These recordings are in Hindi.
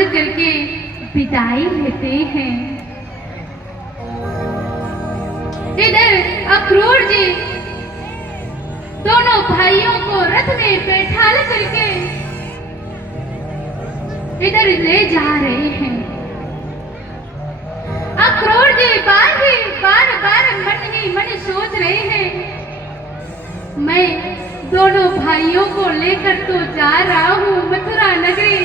बोल करके विदाई लेते हैं। इधर अक्रूर जी दोनों भाइयों को रथ में बैठा करके इधर ले जा रहे हैं। अक्रूर जी बार बार मन ही मन सोच रहे हैं, मैं दोनों भाइयों को लेकर तो जा रहा हूँ मथुरा नगरी,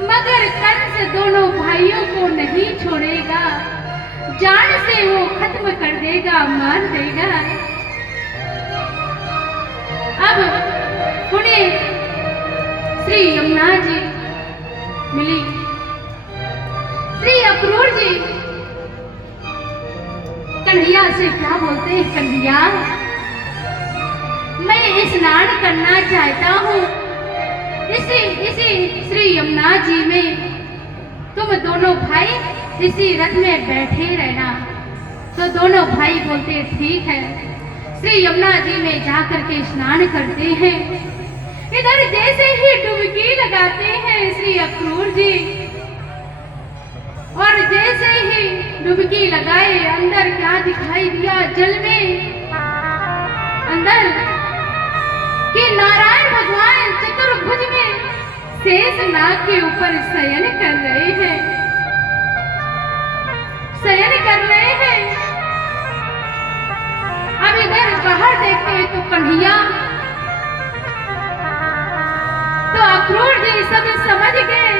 मगर कंस दोनों भाइयों को नहीं छोड़ेगा, जान से वो खत्म कर देगा, मार देगा। अब उन्हें श्री यमुना जी मिली। श्री अक्रूर जी कन्हैया से क्या बोलते हैं, कन्हैया मैं स्नान करना चाहता हूँ इसी श्री यमुना जी में, तुम दोनों भाई इसी रथ में बैठे रहना। तो दोनों भाई बोलते ठीक है, श्री यमुना जी में जाकर के स्नान करते हैं। इधर जैसे ही डुबकी लगाते हैं श्री अक्रूर जी, और जैसे ही डुबकी लगाए अंदर क्या दिखाई दिया जल में, अंदर कि नारायण भगवान चतुर्भुज में शेष नाग के ऊपर शयन कर रहे हैं, शयन कर रहे हैं। अब इधर बाहर देखते हैं तो कन्हैया, तो अक्रूर जी सब समझ गए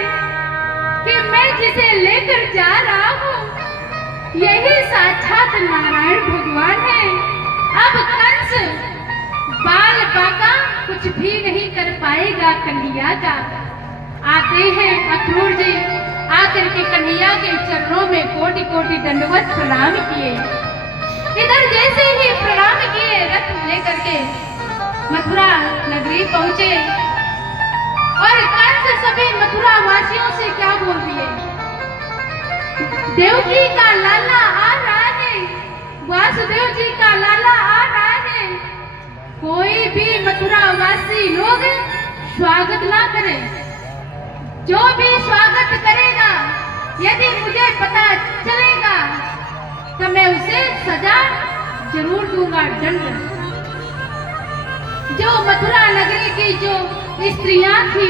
कि मैं जिसे लेकर जा रहा हूँ यही साक्षात नारायण भगवान है। अब कंस बाल बाका कुछ भी नहीं कर पाएगा कन्हैया का। आते हैं अक्रूर जी, आकर के कन्हैया के चरणों में कोटि कोटि दंडवत प्रणाम किए। इधर जैसे ही प्रणाम किए रथ लेकर के मथुरा नगरी पहुंचे, और कंस सभी मथुरा वासियों से क्या बोल दिए, देवकी का लाला आ रहा है, वासुदेव जी का लाला आ रहा है, कोई भी मथुरा वासी लोग स्वागत ना करे, जो भी स्वागत करेगा यदि मुझे पता चलेगा तो मैं उसे सजा जरूर दूंगा, दंड। जो मथुरा नगरी की जो स्त्रियां थी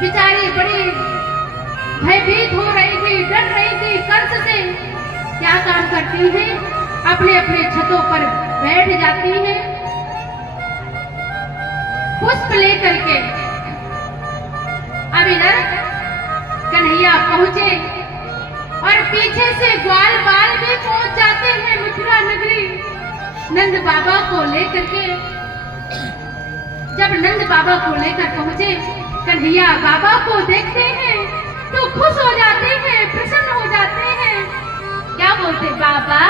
बेचारी बड़ी भयभीत हो रही थी, डर रही थी कंस से, क्या काम करती हैं, अपने अपने छतों पर बैठ जाती हैं पुष्प लेकर के। अब इधर कन्हैया पहुंचे और पीछे से ग्वाल बाल भी पहुंच जाते हैं मथुरा नगरी नंद बाबा को लेकर के। जब नंद बाबा को लेकर पहुंचे, कन्हैया बाबा को देखते हैं तो खुश हो जाते हैं, प्रसन्न हो जाते हैं। क्या बोलते, बाबा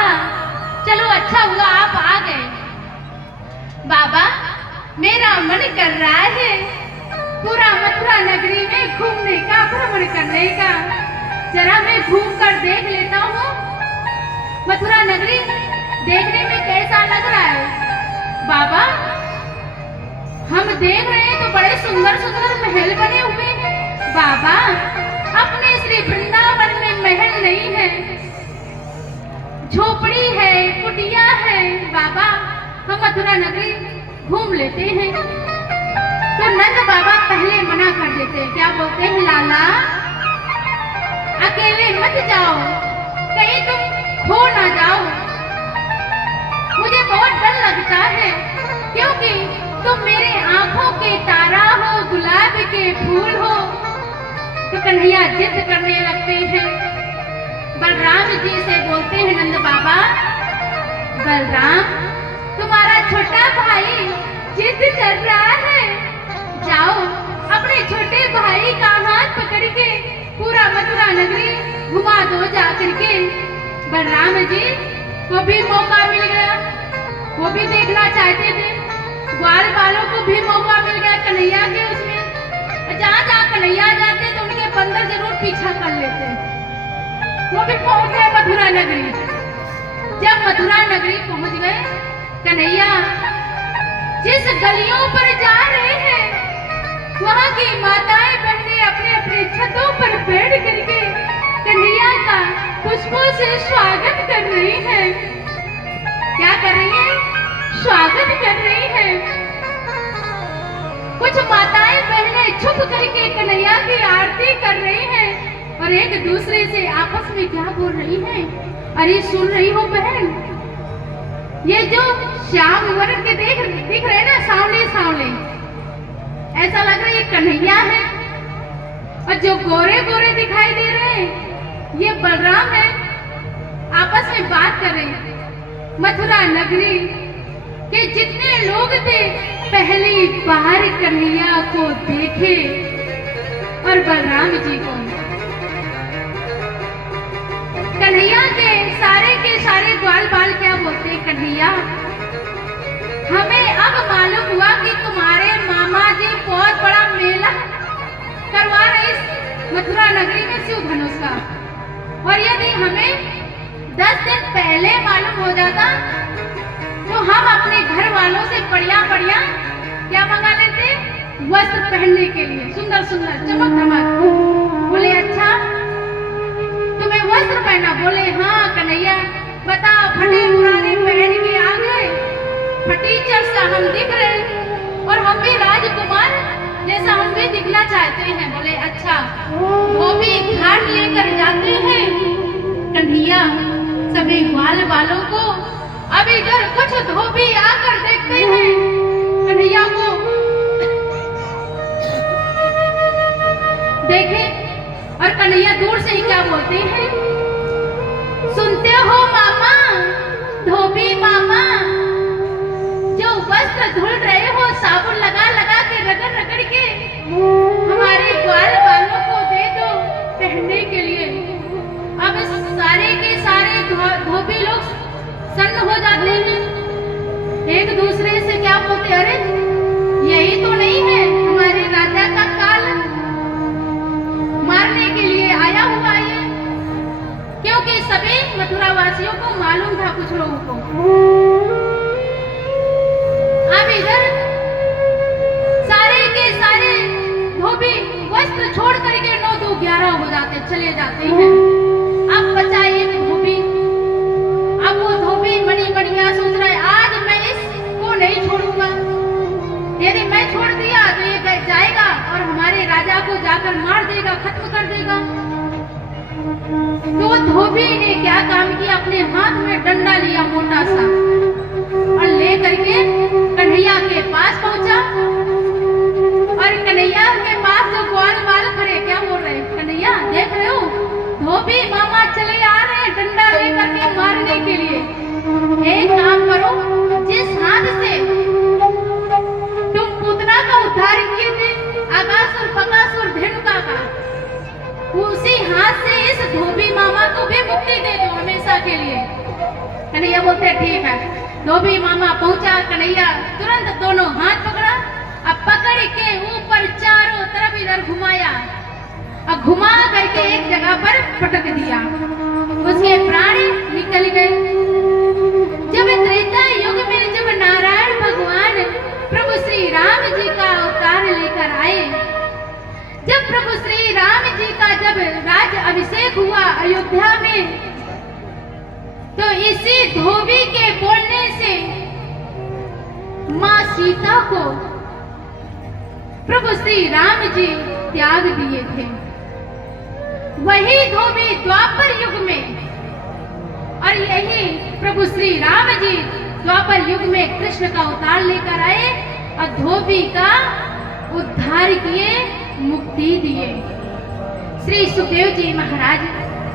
चलो अच्छा हुआ आप आ गए, बाबा मेरा मन कर रहा है पूरा मथुरा नगरी में घूमने का, भ्रमण करने का, जरा मैं घूम कर देख लेता हूँ मथुरा नगरी देखने में कैसा लग रहा है। बाबा हम देख रहे हैं तो बड़े सुंदर सुंदर महल बने हुए हैं। बाबा अपने श्री वृंदावन में महल नहीं है, झोपड़ी है, कुटिया है। बाबा हम मथुरा नगरी घूम लेते हैं। तो नंद बाबा पहले मना कर देते हैं, क्या बोलते हैं, लाला अकेले मत जाओ, कहीं तुम खो ना जाओ, मुझे बहुत डर लगता है, क्योंकि तुम मेरे आंखों के तारा हो, गुलाब के फूल हो। तो कन्हैया जिद करने लगते हैं, बलराम जी से बोलते हैं नंद बाबा, बलराम तुम्हारा छोटा भाई जिद कर रहा है, जाओ अपने छोटे भाई का हाथ पकड़ के पूरा मथुरा नगरी घुमा दो जाकर के। बलराम जी को भी मौका मिल गया, वो भी देखना चाहते थे, ग्वाल बालों को भी मौका मिल गया कन्हैया के उसमें। जहाँ जहाँ कन्हैया जाते तो उनके बंदर जरूर पीछा कर लेते। वो भी पहुंच गए मथुरा नगरी। जब मथुरा नगरी पहुंच गए, कन्हैया जिस गलियों पर जा रहे हैं वहां की माताएं बहनें अपने अपने छतों से स्वागत कर रही है। क्या कर रही है? स्वागत कर रही है। कुछ माताएं बहनें छुप करके कन्हैया की आरती कर रही हैं और एक दूसरे से आपस में क्या बोल रही हैं? अरे सुन रही हो बहन, ये जो श्याम वर्ण के दिख रहे ना, सांवले सांवले, ऐसा लग रहा है ये कन्हैया है। और जो गोरे गोरे दिखाई दे रहे हैं ये बलराम है। आपस में बात कर रहे। मथुरा नगरी के जितने लोग थे पहली बार कन्हैया को देखे और बलराम जी को। कन्हैया के सारे ग्वाल बाल क्या बोलते हैं? कन्हैया, हमें अब मालूम हुआ कि तुम्हारे मामा जी बहुत बड़ा मेला करवा रहे इस मथुरा नगरी में शिव धनुष का, और यदि हमें 10 दिन पहले मालूम हो जाता तो हम अपने घर वालों से बढ़िया बढ़िया क्या मंगा लेते? वस्त्र पहनने के लिए, सुंदर सुंदर चमक धमक। बोले अच्छा तुम्हें वस्त्र पहना? बोले हाँ कन्हैया, बताओ फटे पुराने पहन के आ गए, फटीचर सा हम दिख रहे और हम भी राजकुमार जैसा हम भी दिखना चाहते हैं। बोले अच्छा, वो भी घाट लेकर जाते हैं। कन्हैया सभी ग्वाल वालों को अब इधर कुछ धोबी आकर देखते हैं कन्हैया को। देखे और कन्हैया दूर से ही क्या बोलते हैं? सुनते हो मामा, धोबी मामा, जो वस्त्र धुल रहे हो साबुन लगा लगा के रगड़ रगड़ के हमारे ग्वाल वालों को दे दो पहनने के लिए। अब सारे के सारे धोबी लोग सन्न हो जाते हैं, एक दूसरे से क्या बोलते? अरे यही तो नहीं है हमारे राजा का काल मारने के लिए आया हुआ है। क्योंकि सभी मथुरा वासियों को मालूम था, कुछ लोगों को। अब इधर सारे के सारे धोबी वस्त्र छोड़ करके 9, 2, 11 हो जाते, चले जाते हैं। अब बचा एक धोबी। अब वो धोबी मणि मणिया सोच रहा है आज मैं इसको नहीं छोड़ूंगा, यदि मैं छोड़ दिया तो ये जाएगा और हमारे राजा को जाकर मार देगा, खत्म कर देगा। तो धोबी ने क्या काम किया? अपने हाथ में डंडा लिया मोटा सा और ले करके कन्हैया के पास पहुंचा। और कन्हैया के पास जो ग्वाल बाल खड़े क्या बोल रहे? कन्हैया देख रहे हो धोबी मामा चले आ रहे हैं डंडा लेकर के मारने के लिए। एक काम करो, जिस हाथ से तुम पूतना का उद्धार किए थे, आकासुर बकासुर धेनुका का, उसी हाथ से इस धोबी मामा को भी मुक्ति दे दो हमेशा के लिए। कन्हैया बोलते ठीक है। धोबी मामा पहुंचा, कन्हैया तुरंत दोनों हाथ पकड़ा, अब पकड़ के ऊपर चारों तरफ इधर घुमाया और घुमा करके एक जगह पर पटक दिया। उसके प्राण निकल गए। जब त्रेता युग में जब नारायण भगवान प्रभु श्री राम जी का अवतार लेकर आए, जब प्रभु श्री राम जी का जब राज अभिषेक हुआ अयोध्या में, तो इसी धोबी के बोलने से मां सीता को प्रभु श्री राम जी त्याग दिए थे। वही धोबी द्वापर युग में, और यही प्रभु श्री राम जी द्वापर युग में कृष्ण का अवतार लेकर आए और धोबी का उद्धार किए, मुक्ति दिए। श्री सुखदेव जी महाराज